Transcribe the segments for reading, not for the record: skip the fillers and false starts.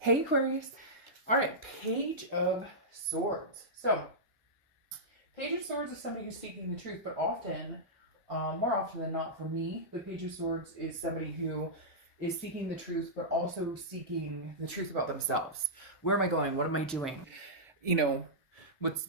Hey Aquarius. All right, Page of Swords. So, Page of Swords is somebody who's seeking the truth, but often, more often than not for me, the Page of Swords is somebody who is seeking the truth, but also seeking the truth about themselves. Where am I going? What am I doing? You know, what's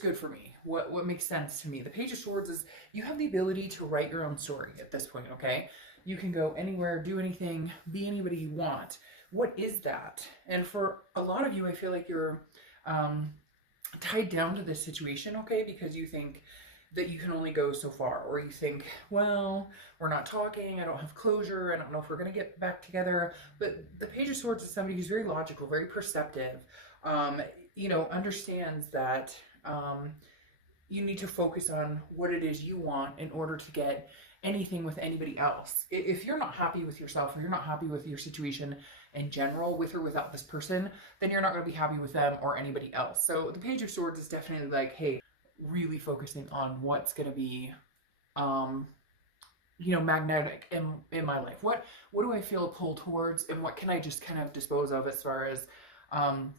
good for me? What makes sense to me? The Page of Swords is you have the ability to write your own story at this point, okay? You can go anywhere, do anything, be anybody you want. What is that? And for a lot of you, I feel like you're um, tied down to this situation, okay? Because you think that you can only go so far, or you think, well, we're not talking, I don't have closure, I don't know if we're going to get back together. But the Page of Swords is somebody who's very logical, very perceptive, um, understands that you need to focus on what it is you want in order to get anything with anybody else. If you're not happy with yourself or you're not happy with your situation in general, with or without this person, then you're not going to be happy with them or anybody else. So the Page of Swords is definitely like, hey, really focusing on what's going to be um magnetic in my life. What do I feel pulled towards, and what can I just kind of dispose of as far as um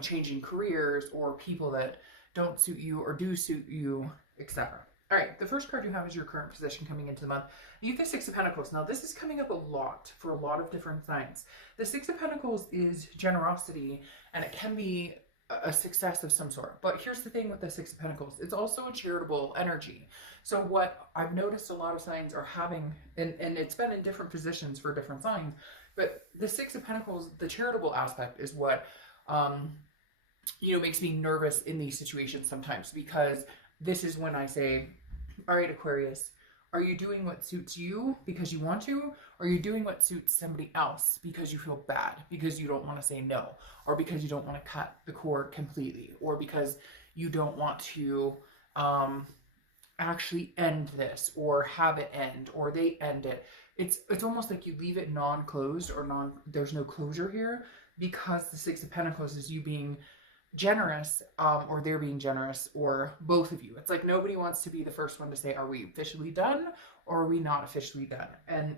changing careers or people that don't suit you or do suit you, etc. All right, the first card you have is your current position coming into the month. You have the Six of Pentacles. Now, this is coming up a lot for a lot of different signs. The Six of Pentacles is generosity, and it can be a success of some sort. But here's the thing with the Six of Pentacles. It's also a charitable energy. So what I've noticed a lot of signs are having, and it's been in different positions for different signs, but the Six of Pentacles, the charitable aspect is what makes me nervous in these situations sometimes, because this is when I say, all right, Aquarius, are you doing what suits you because you want to? Or are you doing what suits somebody else because you feel bad, because you don't want to say no, or because you don't want to cut the cord completely, or because you don't want to actually end this or have it end, or they end it. It's almost like you leave it non-closed, or there's no closure here, because the Six of Pentacles is you being generous, or they're being generous, or both of you. It's like nobody wants to be the first one to say, are we officially done or are we not officially done? And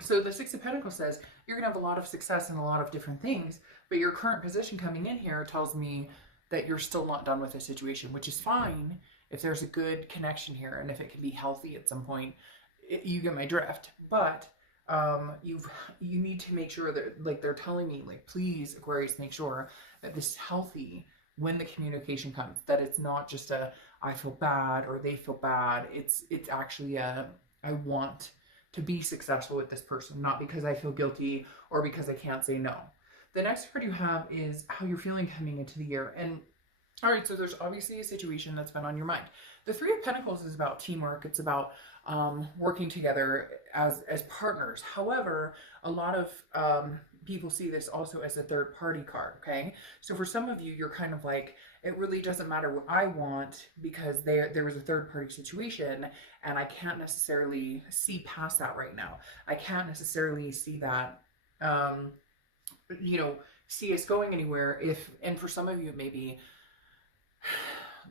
so the Six of Pentacles says you're going to have a lot of success in a lot of different things, but your current position coming in here tells me that you're still not done with the situation, which is fine if there's a good connection here and if it can be healthy at some point. You get my drift. But you need to make sure that, like, they're telling me, like, please, Aquarius, make sure that this is healthy when the communication comes, that it's not just a I feel bad or they feel bad. It's actually a I want to be successful with this person, not because I feel guilty or because I can't say no. The next card you have is how you're feeling coming into the year. And all right, so there's obviously a situation that's been on your mind. The Three of Pentacles is about teamwork. It's about working together as partners. However, a lot of people see this also as a third party card, okay? So for some of you, you're kind of like, it really doesn't matter what I want because there was a third party situation and I can't necessarily see past that right now. I can't necessarily see that, see us going anywhere if, and for some of you, maybe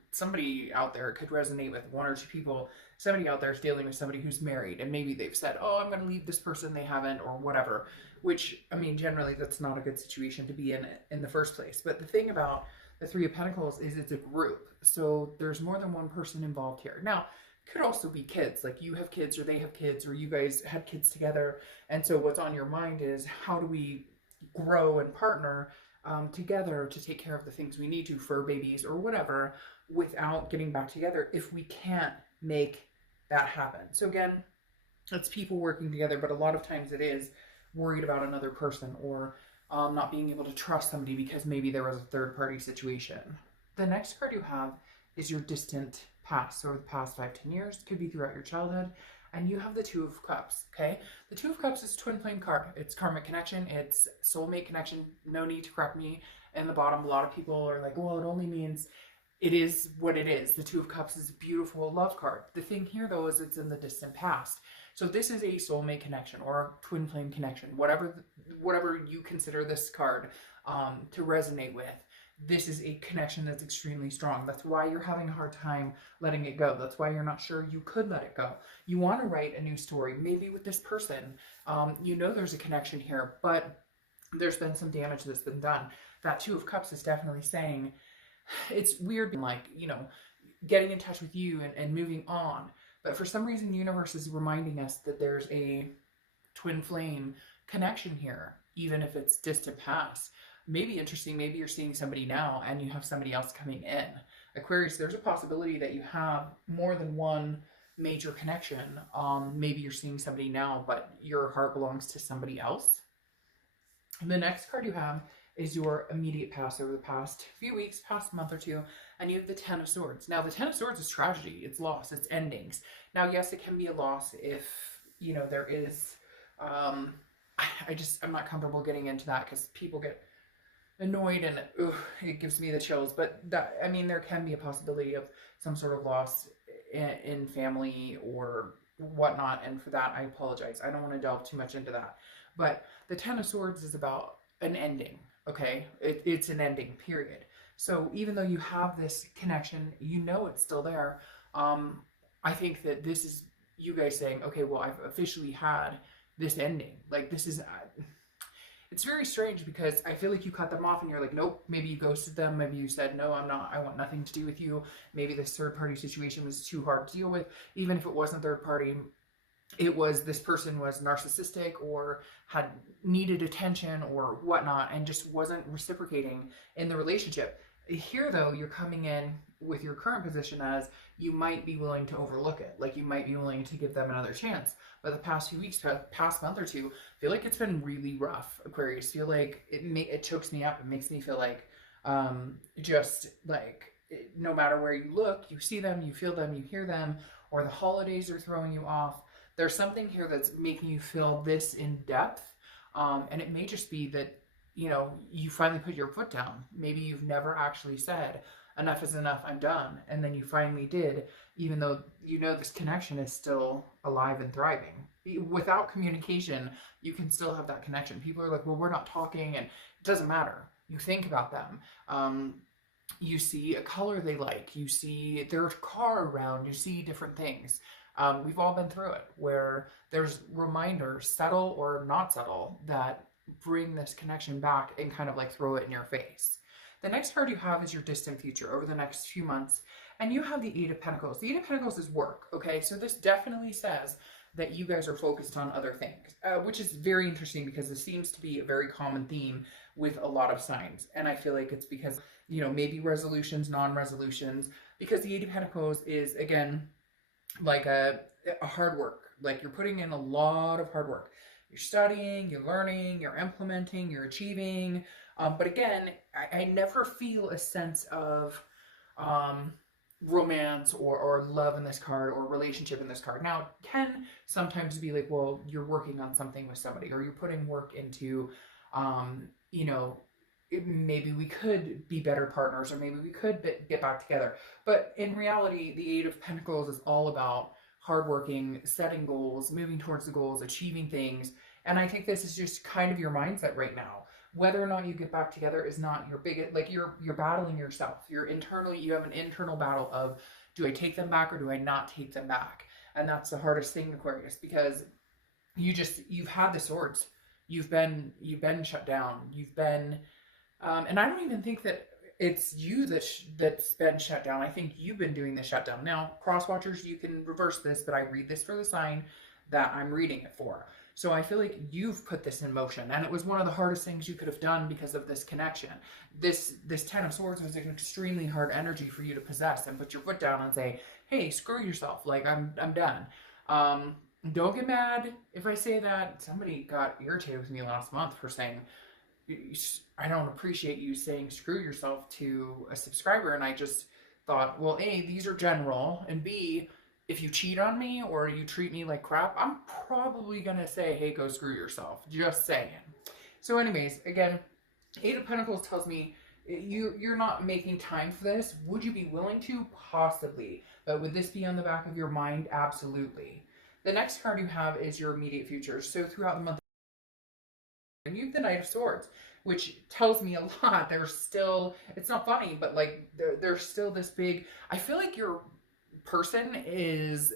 somebody out there could resonate with one or two people. Somebody out there is dealing with somebody who's married, and maybe they've said, oh, I'm going to leave this person, they haven't, or whatever, which, I mean, generally that's not a good situation to be in the first place. But the thing about the Three of Pentacles is it's a group, so there's more than one person involved here. Now, it could also be kids, like you have kids or they have kids or you guys had kids together, and so what's on your mind is how do we grow and partner together to take care of the things we need to for babies or whatever, without getting back together if we can't make that happen. So again, it's people working together, but a lot of times it is worried about another person, or not being able to trust somebody because maybe there was a third party situation. The next card you have is your distant past, so the past 5-10 years, could be throughout your childhood. And you have the Two of Cups, okay? The Two of Cups is a twin flame card. It's karmic connection. It's soulmate connection. No need to correct me. In the bottom, a lot of people are like, well, it only means it is what it is. The Two of Cups is a beautiful love card. The thing here, though, is it's in the distant past. So this is a soulmate connection or a twin flame connection, whatever you consider this card to resonate with. This is a connection that's extremely strong. That's why you're having a hard time letting it go. That's why you're not sure you could let it go. You want to write a new story, maybe with this person. There's a connection here, but there's been some damage that's been done. That Two of Cups is definitely saying, it's weird, like, you know, getting in touch with you and moving on. But for some reason, the universe is reminding us that there's a twin flame connection here, even if it's distant past. Maybe interesting, maybe you're seeing somebody now and you have somebody else coming in. Aquarius, there's a possibility that you have more than one major connection. Maybe you're seeing somebody now, but your heart belongs to somebody else. And the next card you have is your immediate past over the past few weeks, past month or two, and you have the Ten of Swords. Now, the Ten of Swords is tragedy, it's loss, it's endings. Now, yes, it can be a loss if, you know, there is, I'm not comfortable getting into that because people get annoyed and it gives me the chills. But that, I mean, there can be a possibility of some sort of loss in family or whatnot, and for that, I apologize. I don't want to delve too much into that. But the Ten of Swords is about an ending. Okay, it's an ending, period. So even though you have this connection, you know it's still there. I think that this is you guys saying, okay, well, I've officially had this ending. Like, this is, it's very strange because I feel like you cut them off and you're like, nope, maybe you ghosted them. Maybe you said, no, I'm not, I want nothing to do with you. Maybe this third party situation was too hard to deal with. Even if it wasn't third party, it was this person was narcissistic or had needed attention or whatnot and just wasn't reciprocating in the relationship. Here, though, you're coming in with your current position as you might be willing to overlook it. Like, you might be willing to give them another chance. But the past few weeks, past month or two, I feel like it's been really rough, Aquarius. Feel like it chokes me up. It makes me feel like just like no matter where you look, you see them, you feel them, you hear them, or the holidays are throwing you off. There's something here that's making you feel this in depth. And it may just be that, you know, you finally put your foot down. Maybe you've never actually said, enough is enough, I'm done. And then you finally did, even though you know this connection is still alive and thriving. Without communication, you can still have that connection. People are like, well, we're not talking, and it doesn't matter. You think about them. You see a color they like. You see their car around. You see different things. We've all been through it, where there's reminders, subtle or not subtle, that bring this connection back and kind of like throw it in your face. The next card you have is your distant future over the next few months, and you have the Eight of Pentacles. The Eight of Pentacles is work, okay? So this definitely says that you guys are focused on other things, which is very interesting because this seems to be a very common theme with a lot of signs. And I feel like it's because, you know, maybe resolutions, non-resolutions, because the Eight of Pentacles is, again, like a hard work. Like, you're putting in a lot of hard work. You're studying, you're learning, you're implementing, you're achieving. But again, I never feel a sense of romance or love in this card or relationship in this card. Now, it can sometimes be like, well, you're working on something with somebody or you're putting work into, you know, maybe we could be better partners or maybe we could get back together. But in reality, the Eight of Pentacles is all about hardworking, setting goals, moving towards the goals, achieving things. And I think this is just kind of your mindset right now. Whether or not you get back together is not your biggest, like you're battling yourself. You're internally, you have an internal battle of, do I take them back or do I not take them back? And that's the hardest thing, Aquarius, because you've had the swords. You've been shut down. You've been, and I don't even think that it's you that's been shut down. I think you've been doing the shutdown. Now, cross watchers, you can reverse this, but I read this for the sign that I'm reading it for. So I feel like you've put this in motion, and it was one of the hardest things you could have done because of this connection. This Ten of Swords was an extremely hard energy for you to possess and put your foot down and say, hey, screw yourself. Like, I'm done. Don't get mad if I say that. Somebody got irritated with me last month for saying, I don't appreciate you saying screw yourself to a subscriber. And I just thought, well, A, these are general, and B, if you cheat on me or you treat me like crap, I'm probably going to say, hey, go screw yourself. Just saying. So anyways, again, Eight of Pentacles tells me you're not making time for this. Would you be willing to? Possibly. But would this be on the back of your mind? Absolutely. The next card you have is your immediate future. So throughout the month, you have the Knight of Swords, which tells me a lot. There's still, it's not funny, but like there's still this big, I feel like your person is,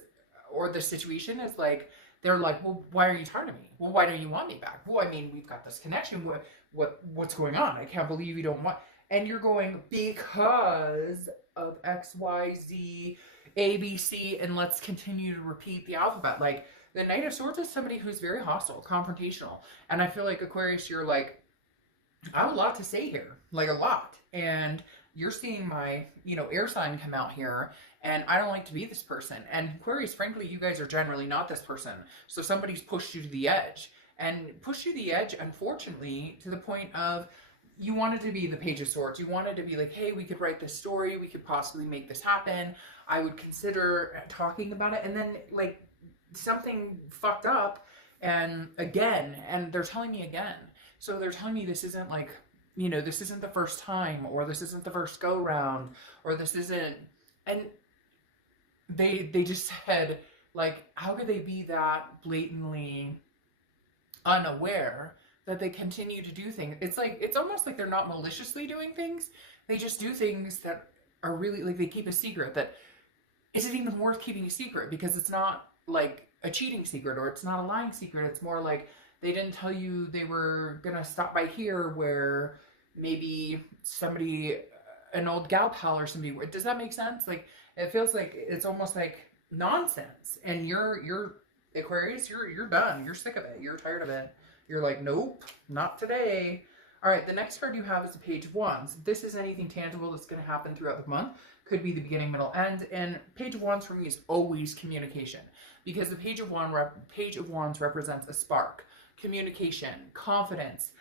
or the situation is like, they're like, well, why are you tired of me? Well, why don't you want me back? Well, I mean, we've got this connection. What's going on? I can't believe you don't want. And you're going, because of X, Y, Z, A, B, C, and let's continue to repeat the alphabet. Like, the Knight of Swords is somebody who's very hostile, confrontational. And I feel like, Aquarius, you're like, I have a lot to say here, like a lot. And you're seeing my, air sign come out here, and I don't like to be this person. And Aquarius, frankly, you guys are generally not this person. So somebody's pushed you to the edge, and pushed you to the edge, unfortunately, to the point of you wanted to be the Page of Swords. You wanted to be like, hey, we could write this story. We could possibly make this happen. I would consider talking about it. And then, like, something fucked up, and they're telling me again. So they're telling me this isn't like, this isn't the first time, or this isn't the first go round, or this isn't, and they just said, like, how could they be that blatantly unaware that they continue to do things? It's like, it's almost like they're not maliciously doing things. They just do things that are really, like, they keep a secret that isn't even worth keeping a secret, because it's not like a cheating secret, or it's not a lying secret. It's more like, they didn't tell you they were gonna stop by here where maybe somebody, an old gal pal or somebody, does that make sense? Like, it feels like it's almost like nonsense. And you're Aquarius, you're done. You're sick of it. You're tired of it. You're like, nope, not today. All right, the next card you have is the Page of Wands. This is anything tangible that's going to happen throughout the month. Could be the beginning, middle, end. And Page of Wands for me is always communication, because the Page of Wands represents a spark, communication, confidence,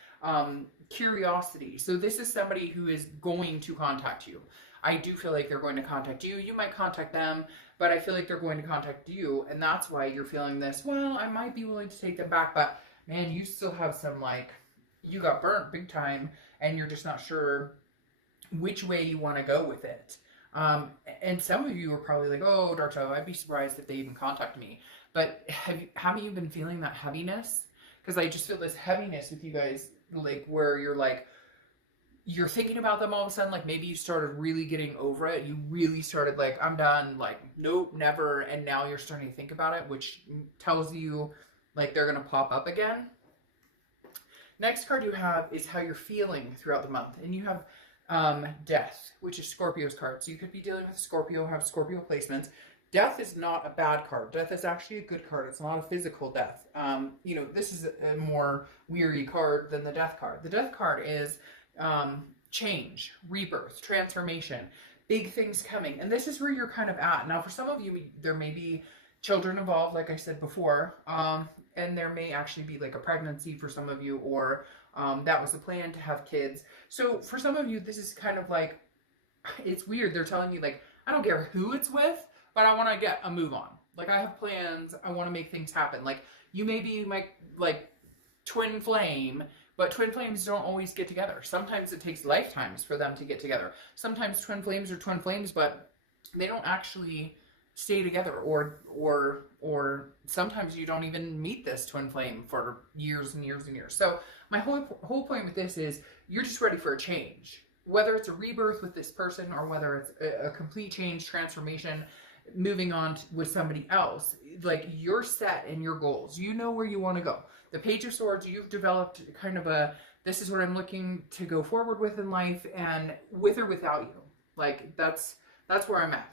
curiosity. So this is somebody who is going to contact you. I do feel like they're going to contact you. You might contact them, but I feel like they're going to contact you. And that's why you're feeling this, well, I might be willing to take them back, but man, you still have some, like, you got burnt big time, and you're just not sure which way you want to go with it. And some of you are probably like, oh, Dark Shadow, I'd be surprised if they even contact me. But haven't you been feeling that heaviness? Because I just feel this heaviness with you guys, like, where you're like, you're thinking about them all of a sudden, like, maybe you started really getting over it. You really started like, I'm done, like, nope, never. And now you're starting to think about it, which tells you, like, they're going to pop up again. Next card you have is how you're feeling throughout the month. And you have Death, which is Scorpio's card. So you could be dealing with a Scorpio, have Scorpio placements. Death is not a bad card. Death is actually a good card. It's not a physical death. This is a more weary card than the Death card. The Death card is change, rebirth, transformation, big things coming. And this is where you're kind of at. Now, for some of you, there may be children involved, like I said before, and there may actually be like a pregnancy for some of you, or that was the plan to have kids. So for some of you, this is kind of like, it's weird. They're telling you, like, I don't care who it's with, but I want to get a move on. Like, I have plans. I want to make things happen. Like, you may be my, like, twin flame, but twin flames don't always get together. Sometimes it takes lifetimes for them to get together. Sometimes twin flames are twin flames, but they don't actually stay together, or sometimes you don't even meet this twin flame for years and years and years. So my whole point with this is, you're just ready for a change. Whether it's a rebirth with this person, or whether it's a complete change, transformation, moving on with somebody else, like, you're set in your goals. You know where you want to go. The Page of Swords, you've developed kind of a, this is what I'm looking to go forward with in life, and with or without you. Like, that's where I'm at.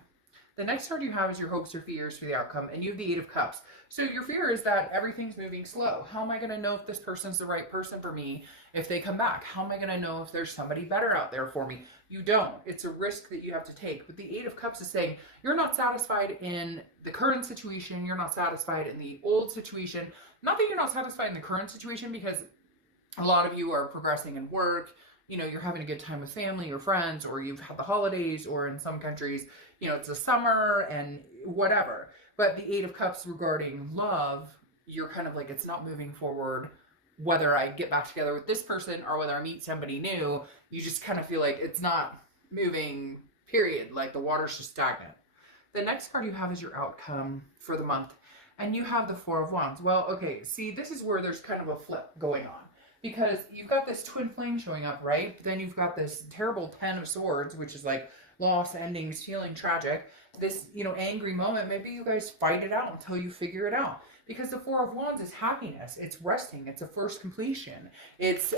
The next card you have is your hopes or fears for the outcome, and you have the Eight of Cups. So your fear is that everything's moving slow. How am I going to know if this person's the right person for me if they come back? How am I going to know if there's somebody better out there for me? You don't. It's a risk that you have to take. But the Eight of Cups is saying you're not satisfied in the current situation. You're not satisfied in the old situation. Not that you're not satisfied in the current situation, because a lot of you are progressing in work. You're having a good time with family or friends, or you've had the holidays, or in some countries, it's the summer and whatever. But the Eight of Cups regarding love, you're kind of like, it's not moving forward. Whether I get back together with this person or whether I meet somebody new, you just kind of feel like it's not moving, period. Like, the water's just stagnant. The next card you have is your outcome for the month. And you have the Four of Wands. Well, okay, see, this is where there's kind of a flip going on. Because you've got this twin flame showing up, right? But then you've got this terrible Ten of Swords, which is like loss, endings, feeling tragic. This, angry moment. Maybe you guys fight it out until you figure it out. Because the Four of Wands is happiness. It's resting. It's a first completion. It's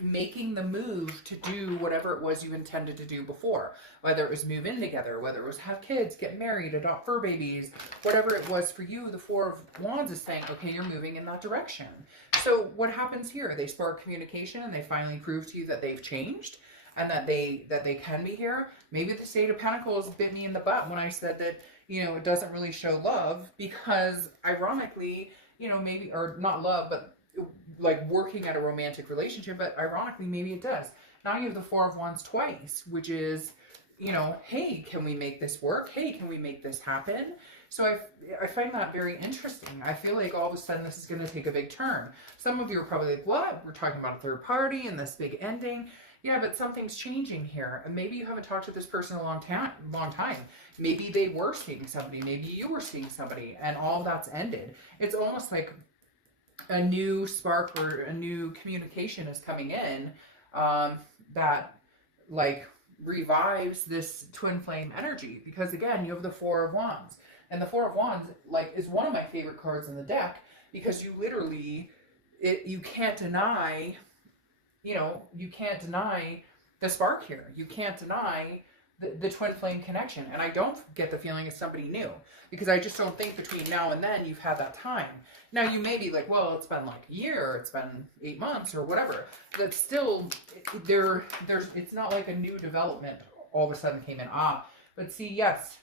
making the move to do whatever it was you intended to do before. Whether it was move in together, whether it was have kids, get married, adopt fur babies, whatever it was for you, the Four of Wands is saying, okay, you're moving in that direction. So what happens here? They spark communication and they finally prove to you that they've changed and that they can be here. Maybe the Sage of Pentacles bit me in the butt when I said that, you know, it doesn't really show love, because ironically, you know, maybe, or not love, but like working at a romantic relationship, but ironically, maybe it does. Now you have the Four of Wands twice, which is, you know, hey, can we make this work? Hey, can we make this happen? So I find that very interesting. I feel like all of a sudden this is going to take a big turn. Some of you are probably like, what? We're talking about a third party and this big ending. Yeah, but something's changing here. And maybe you haven't talked to this person in a long time. Maybe they were seeing somebody. Maybe you were seeing somebody and all that's ended. It's almost like a new spark or a new communication is coming in that like revives this twin flame energy. Because again, you have the Four of Wands. And the Four of Wands like is one of my favorite cards in the deck, because you literally, you can't deny, you know, you can't deny the spark here. You can't deny the twin flame connection. And I don't get the feeling it's somebody new, because I just don't think between now and then you've had that time. Now you may be like, well, it's been like a year, it's been 8 months or whatever. But still, it's not like a new development all of a sudden came in. But see, yes,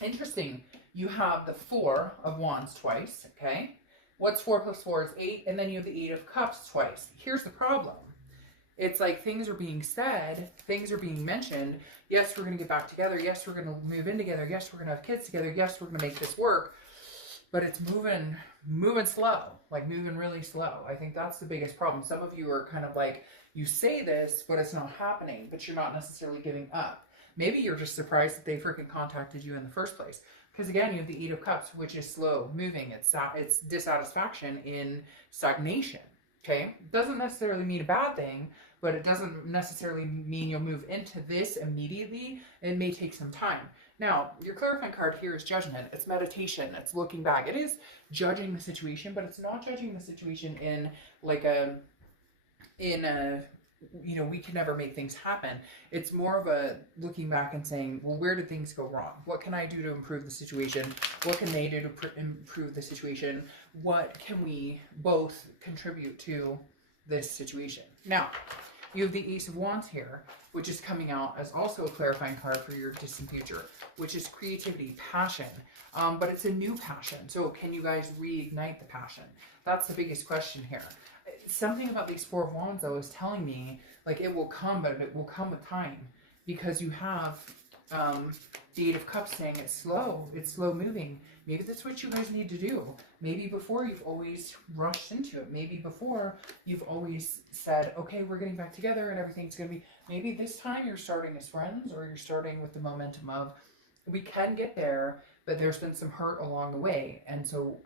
interesting. You have the Four of Wands twice, okay? What's 4 plus 4 is 8, and then you have the Eight of Cups twice. Here's the problem. It's like things are being said, things are being mentioned. Yes, we're going to get back together. Yes, we're going to move in together. Yes, we're going to have kids together. Yes, we're going to make this work. But it's moving slow, like moving really slow. I think that's the biggest problem. Some of you are kind of like, you say this, but it's not happening, but you're not necessarily giving up. Maybe you're just surprised that they freaking contacted you in the first place. Because again, you have the Eight of Cups, which is slow moving. It's dissatisfaction in stagnation. Okay? Doesn't necessarily mean a bad thing, but it doesn't necessarily mean you'll move into this immediately. It may take some time. Now, your clarifying card here is Judgment. It's meditation. It's looking back. It is judging the situation, but it's not judging the situation in like you know, we can never make things happen. It's more of a looking back and saying, well, where did things go wrong? What can I do to improve the situation? What can they do to improve the situation? What can we both contribute to this situation? Now, you have the Ace of Wands here, which is coming out as also a clarifying card for your distant future, which is creativity, passion. But it's a new passion. So can you guys reignite the passion? That's the biggest question here. Something about these Four of Wands, though, is telling me, like, it will come, but it will come with time. Because you have the Eight of Cups saying it's slow moving. Maybe that's what you guys need to do. Maybe before you've always rushed into it. Maybe before you've always said, okay, we're getting back together and everything's going to be... Maybe this time you're starting as friends, or you're starting with the momentum of, we can get there, but there's been some hurt along the way. And so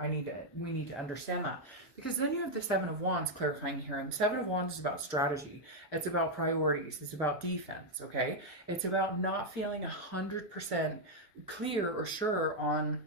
we need to understand that. Because then you have the Seven of Wands clarifying here. And the Seven of Wands is about strategy. It's about priorities. It's about defense, okay? It's about not feeling 100% clear or sure on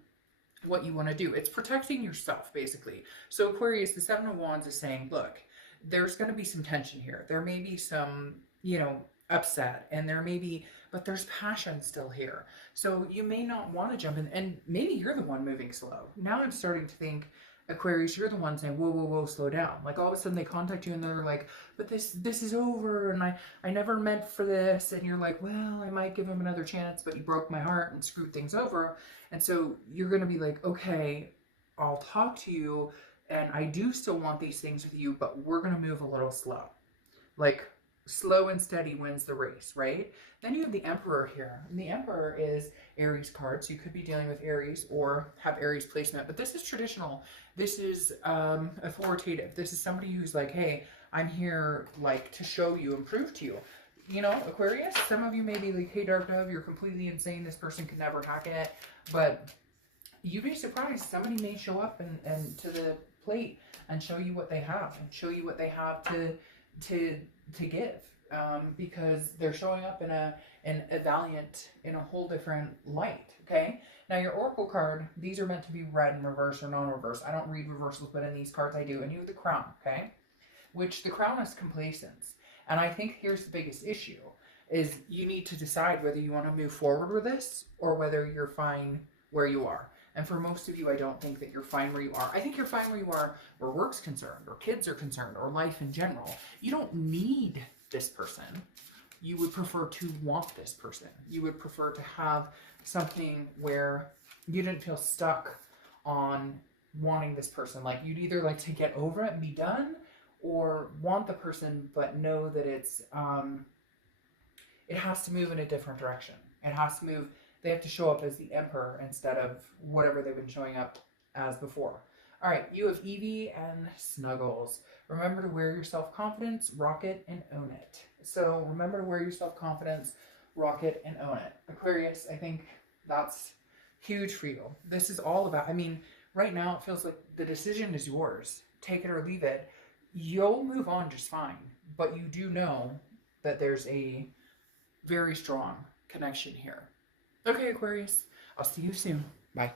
what you want to do. It's protecting yourself, basically. So Aquarius, the Seven of Wands is saying, look, there's going to be some tension here. There may be some, you know, upset, and there may be, but there's passion still here. So you may not want to jump in, and maybe you're the one moving slow. Now I'm starting to think, Aquarius, you're the one saying, whoa, whoa, whoa, slow down. Like all of a sudden they contact you and they're like, but this is over, and I never meant for this. And you're like, well, I might give him another chance, but you broke my heart and screwed things over. And so you're going to be like, okay, I'll talk to you, and I do still want these things with you, but we're going to move a little slow. Like, slow and steady wins the race, right? Then you have the Emperor here. And the Emperor is Aries card. So you could be dealing with Aries or have Aries placement. But this is traditional. This is authoritative. This is somebody who's like, hey, I'm here like to show you and prove to you. You know, Aquarius, some of you may be like, hey, Dark Dove, you're completely insane. This person could never hack it. But you'd be surprised. Somebody may show up and to the plate and show you what they have. And show you what they have to give, because they're showing up in a valiant in a whole different light. Okay, now your oracle card, these are meant to be read in reverse or non-reverse. I don't read reversals, but in these cards I do. And you have the crown, okay, which the crown is complacence. And I think here's the biggest issue is you need to decide whether you want to move forward with this or whether you're fine where you are. And for most of you, I don't think that you're fine where you are. I think you're fine where you are where work's concerned or kids are concerned or life in general. You don't need this person. You would prefer to want this person. You would prefer to have something where you didn't feel stuck on wanting this person. Like you'd either like to get over it and be done, or want the person but know that it's it has to move in a different direction. It has to move. They have to show up as the emperor instead of whatever they've been showing up as before. All right, you have Evie and Snuggles. Remember to wear your self-confidence, rock it, and own it. So remember to wear your self-confidence, rock it, and own it. Aquarius, I think that's huge for you. This is all about, I mean, right now it feels like the decision is yours. Take it or leave it. You'll move on just fine. But you do know that there's a very strong connection here. Okay, Aquarius, I'll see you soon. Bye.